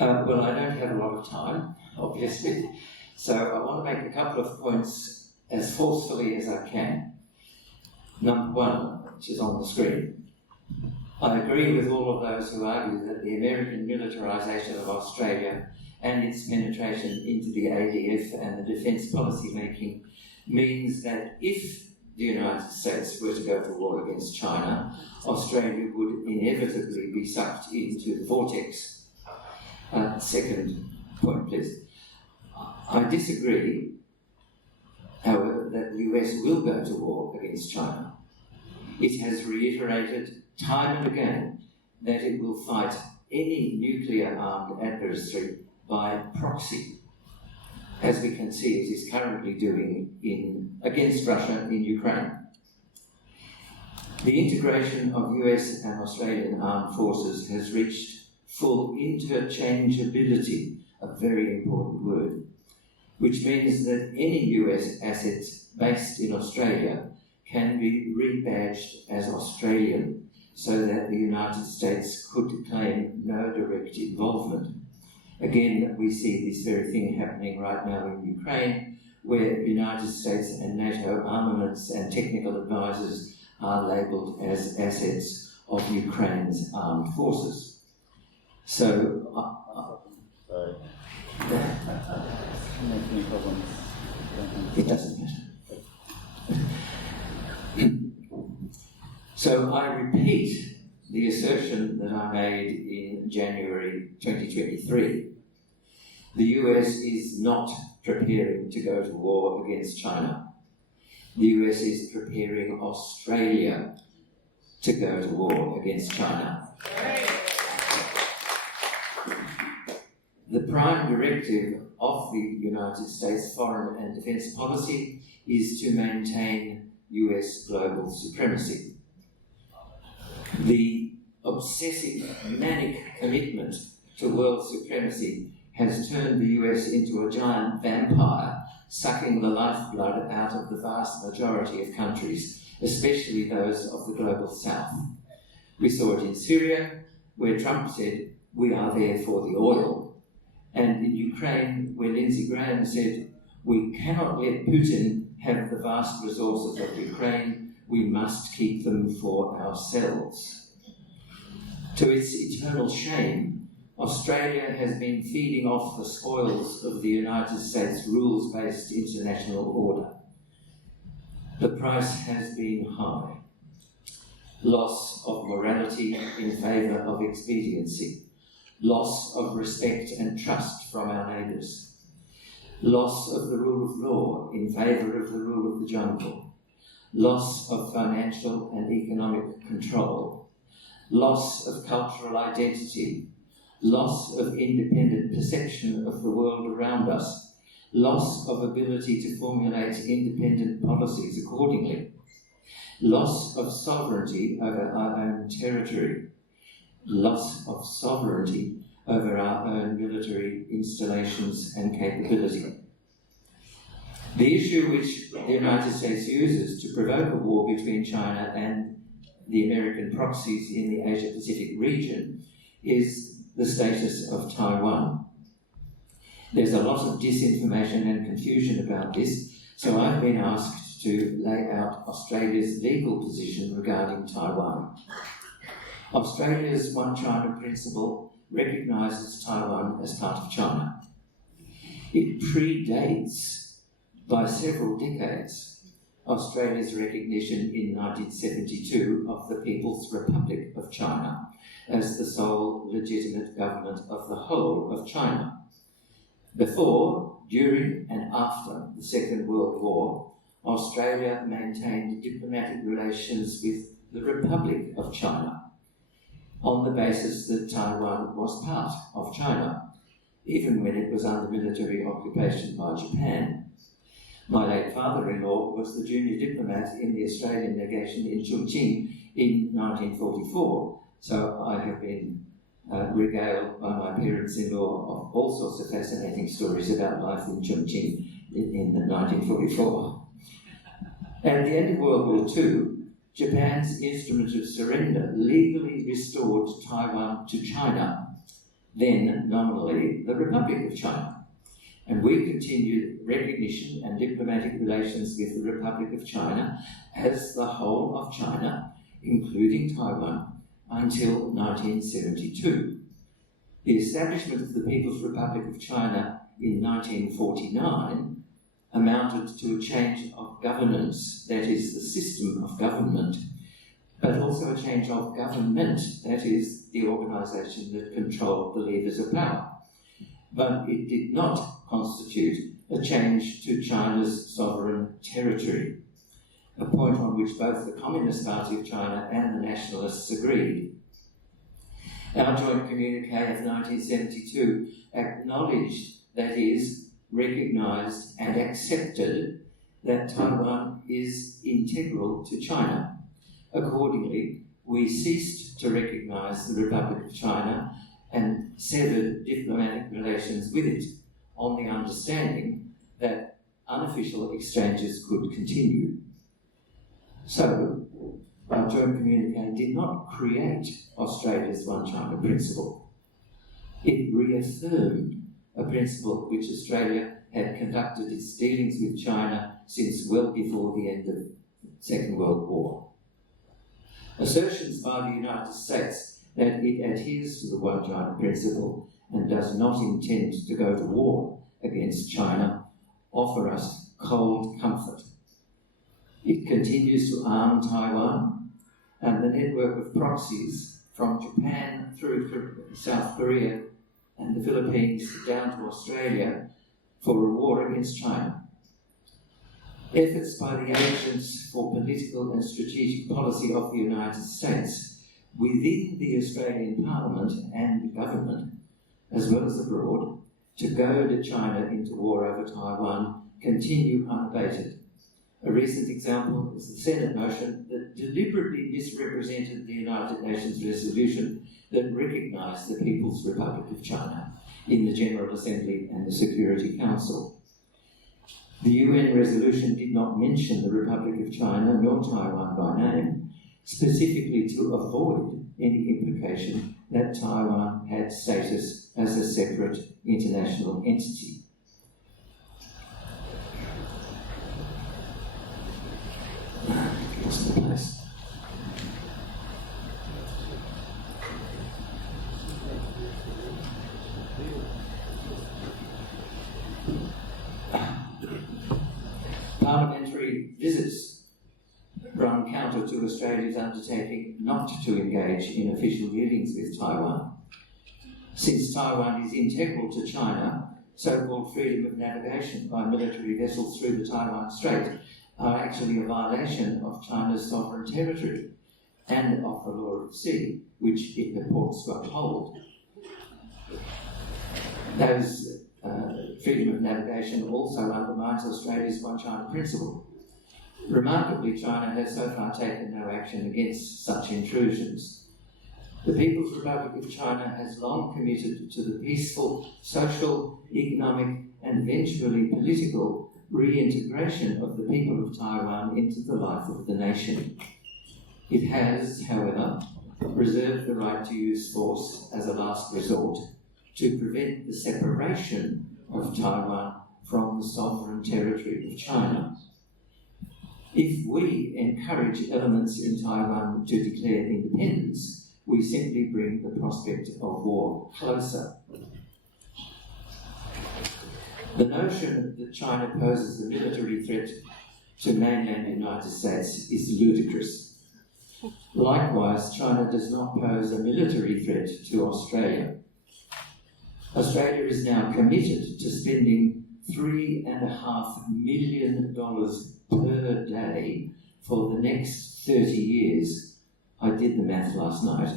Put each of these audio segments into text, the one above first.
Well, I don't have a lot of time, obviously, so I want to make a couple of points as forcefully as I can. Number one, which is on the screen. I agree with all of those who argue that the American militarisation of Australia and its penetration into the ADF and the defence policy making means that if the United States were to go to war against China, Australia would inevitably be sucked into the vortex. Second point, please. I disagree, however, that the US will go to war against China. It has reiterated time and again that it will fight any nuclear-armed adversary by proxy, as we can see it is currently doing against Russia in Ukraine. The integration of US and Australian armed forces has reached full interchangeability, a very important word, which means that any US assets based in Australia can be rebadged as Australian, so that the United States could claim no direct involvement. Again, we see this very thing happening right now in Ukraine, where the United States and NATO armaments and technical advisors are labelled as assets of Ukraine's armed forces. So, it doesn't matter. So I repeat the assertion that I made in January 2023. The US is not preparing to go to war against China. The US is preparing Australia to go to war against China. The prime directive of the United States foreign and defence policy is to maintain US global supremacy. The obsessive, manic commitment to world supremacy has turned the US into a giant vampire, sucking the lifeblood out of the vast majority of countries, especially those of the global south. We saw it in Syria, where Trump said, "We are there for the oil." And in Ukraine, where Lindsey Graham said, "We cannot let Putin have the vast resources of Ukraine, we must keep them for ourselves." To its eternal shame, Australia has been feeding off the spoils of the United States rules-based international order. The price has been high. Loss of morality in favour of expediency. Loss of respect and trust from our neighbours. Loss of the rule of law in favour of the rule of the jungle. Loss of financial and economic control. Loss of cultural identity. Loss of independent perception of the world around us. Loss of ability to formulate independent policies accordingly. Loss of sovereignty over our own territory. Loss of sovereignty over our own military installations and capability. The issue which the United States uses to provoke a war between China and the American proxies in the Asia-Pacific region is the status of Taiwan. There's a lot of disinformation and confusion about this, so I've been asked to lay out Australia's legal position regarding Taiwan. Australia's One China principle recognises Taiwan as part of China. It predates, by several decades, Australia's recognition in 1972 of the People's Republic of China as the sole legitimate government of the whole of China. Before, during and after the Second World War, Australia maintained diplomatic relations with the Republic of China on the basis that Taiwan was part of China, even when it was under military occupation by Japan. My late father-in-law was the junior diplomat in the Australian legation in Chongqing in 1944, so I have been regaled by my parents-in-law of all sorts of fascinating stories about life in Chongqing in 1944. At the end of World War II, Japan's instrument of surrender legally restored Taiwan to China, then nominally the Republic of China. And we continued recognition and diplomatic relations with the Republic of China as the whole of China, including Taiwan, until 1972. The establishment of the People's Republic of China in 1949 amounted to a change of governance, that is, the system of government, but also a change of government, that is, the organisation that controlled the levers of power. But it did not constitute a change to China's sovereign territory, a point on which both the Communist Party of China and the Nationalists agreed. Our joint communique of 1972 acknowledged, that is, recognised and accepted that Taiwan is integral to China. Accordingly, we ceased to recognise the Republic of China and severed diplomatic relations with it on the understanding that unofficial exchanges could continue. So, our joint communique did not create Australia's One China principle. It reaffirmed a principle which Australia had conducted its dealings with China since well before the end of the Second World War. Assertions by the United States that it adheres to the One China principle and does not intend to go to war against China offer us cold comfort. It continues to arm Taiwan, and the network of proxies from Japan through South Korea and the Philippines down to Australia for a war against China. Efforts by the agents for political and strategic policy of the United States within the Australian Parliament and government, as well as abroad, to goad China into war over Taiwan continue unabated. A recent example is the Senate motion that deliberately misrepresented the United Nations resolution that recognised the People's Republic of China in the General Assembly and the Security Council. The UN resolution did not mention the Republic of China nor Taiwan by name, specifically to avoid any implication that Taiwan had status as a separate international entity. Lost the place. Parliamentary visits run counter to Australia's undertaking not to engage in official dealings with Taiwan. Since Taiwan is integral to China, so-called freedom of navigation by military vessels through the Taiwan Strait are actually a violation of China's sovereign territory and of the law of the sea, which it purports to uphold. Those freedom of navigation also undermines Australia's One China principle. Remarkably, China has so far taken no action against such intrusions. The People's Republic of China has long committed to the peaceful social, economic, and eventually political reintegration of the people of Taiwan into the life of the nation. It has, however, reserved the right to use force as a last resort to prevent the separation of Taiwan from the sovereign territory of China. If we encourage elements in Taiwan to declare independence, we simply bring the prospect of war closer. The notion that China poses a military threat to mainland United States is ludicrous. Likewise, China does not pose a military threat to Australia. Australia is now committed to spending $3.5 million per day for the next 30 years. I did the math last night.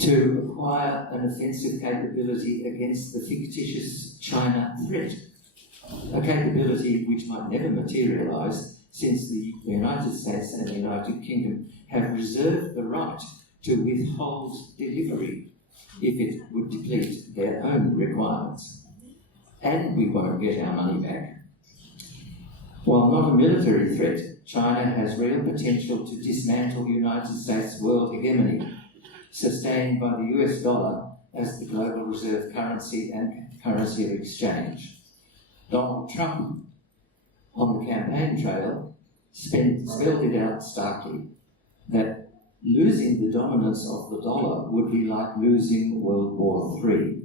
To acquire an offensive capability against the fictitious China threat, a capability which might never materialise since the United States and the United Kingdom have reserved the right to withhold delivery if it would deplete their own requirements. And we won't get our money back. While not a military threat, China has real potential to dismantle United States world hegemony, sustained by the US dollar as the global reserve currency and currency of exchange. Donald Trump, on the campaign trail, spelled it out starkly that losing the dominance of the dollar would be like losing World War III.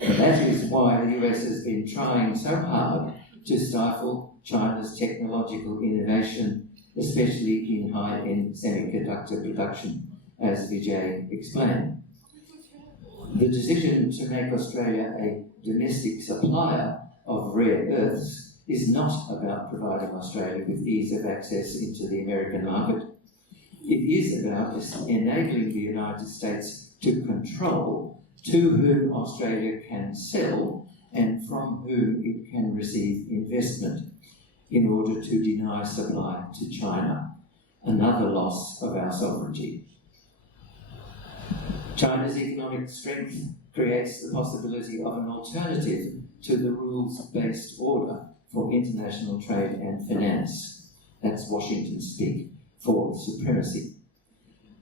And that is why the US has been trying so hard to stifle China's technological innovation, especially in high-end semiconductor production, as Vijay explained. The decision to make Australia a domestic supplier of rare earths is not about providing Australia with ease of access into the American market. It is about enabling the United States to control to whom Australia can sell and from whom it can receive investment in order to deny supply to China, another loss of our sovereignty. China's economic strength creates the possibility of an alternative to the rules-based order for international trade and finance. That's Washington speak for supremacy.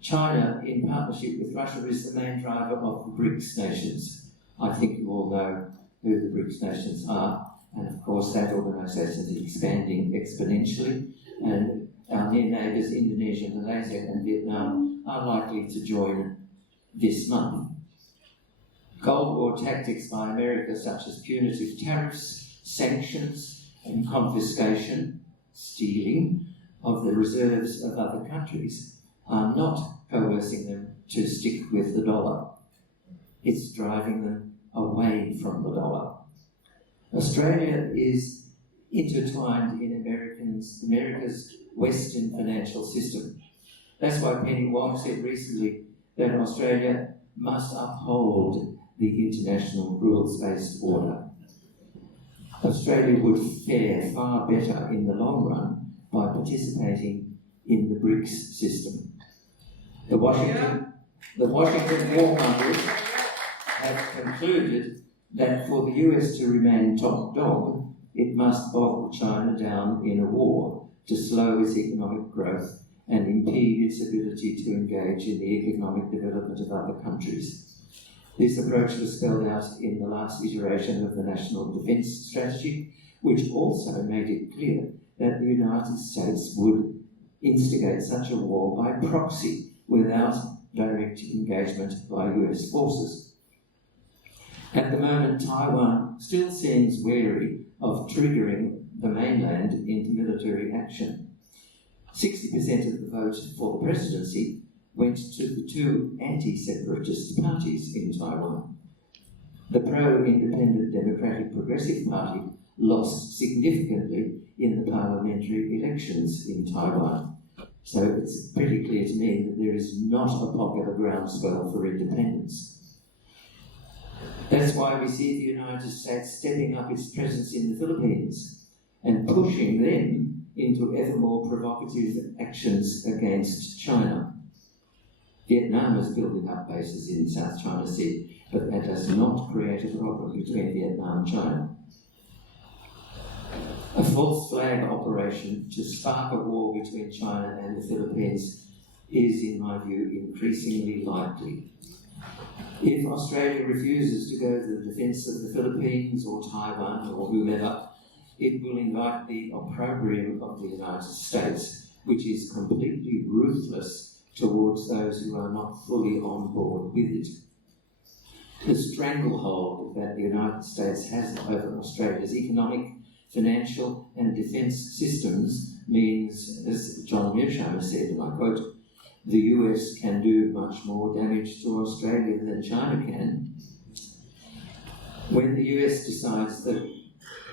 China, in partnership with Russia, is the main driver of the BRICS nations. I think you all know who the BRICS nations are, and of course that organisation is expanding exponentially, and our near neighbours Indonesia, Malaysia and Vietnam are likely to join this month. Cold War tactics by America, such as punitive tariffs, sanctions and confiscation, stealing of the reserves of other countries, are not coercing them to stick with the dollar. It's driving them away from the dollar. Australia is intertwined in America's Western financial system. That's why Penny Wong said recently that Australia must uphold the international rules-based order. Australia would fare far better in the long run by participating in the BRICS system. The Washington warmongers have concluded that for the US to remain top dog, it must bog China down in a war to slow its economic growth and impede its ability to engage in the economic development of other countries. This approach was spelled out in the last iteration of the National Defence Strategy, which also made it clear that the United States would instigate such a war by proxy without direct engagement by US forces. At the moment, Taiwan still seems wary of triggering the mainland into military action. 60% of the vote for the presidency went to the two anti-separatist parties in Taiwan. The pro-independent Democratic Progressive Party lost significantly in the parliamentary elections in Taiwan. So it's pretty clear to me that there is not a popular groundswell for independence. That's why we see the United States stepping up its presence in the Philippines and pushing them into ever more provocative actions against China. Vietnam is building up bases in the South China Sea, but that does not create a problem between Vietnam and China. A false flag operation to spark a war between China and the Philippines is, in my view, increasingly likely. If Australia refuses to go to the defence of the Philippines or Taiwan or whomever, it will invite the opprobrium of the United States, which is completely ruthless towards those who are not fully on board with it. The stranglehold that the United States has over Australia's economic, financial and defence systems means, as John Mearsheimer said, and I quote, "The US can do much more damage to Australia than China can." When the US decides that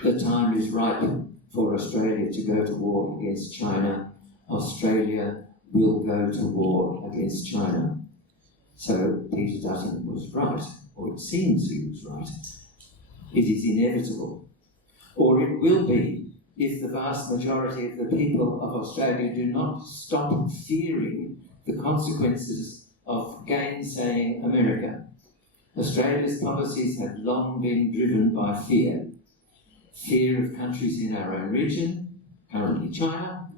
the time is ripe for Australia to go to war against China, Australia will go to war against China. So Peter Dutton was right, or it seems he was right. It is inevitable. Or it will be if the vast majority of the people of Australia do not stop fearing the consequences of gainsaying America. Australia's policies have long been driven by fear. Fear of countries in our own region, currently China,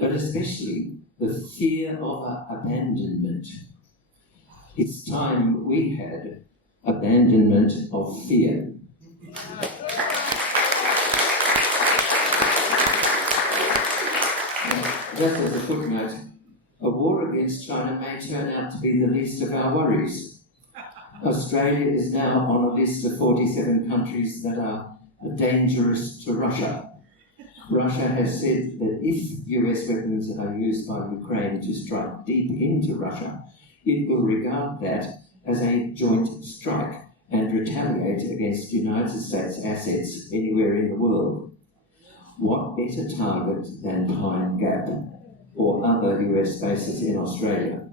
but especially the fear of abandonment. It's time we had abandonment of fear. Just as a footnote, a war against China may turn out to be the least of our worries. Australia is now on a list of 47 countries that are dangerous to Russia. Russia has said that if US weapons are used by Ukraine to strike deep into Russia, it will regard that as a joint strike and retaliate against United States assets anywhere in the world. What better target than Pine Gap or other US bases in Australia,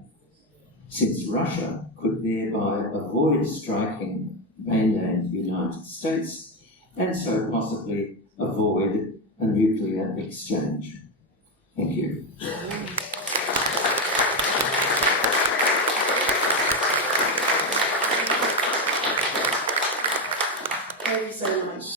since Russia could thereby avoid striking mainland United States and so possibly avoid a nuclear exchange. Thank you. Thank you so much.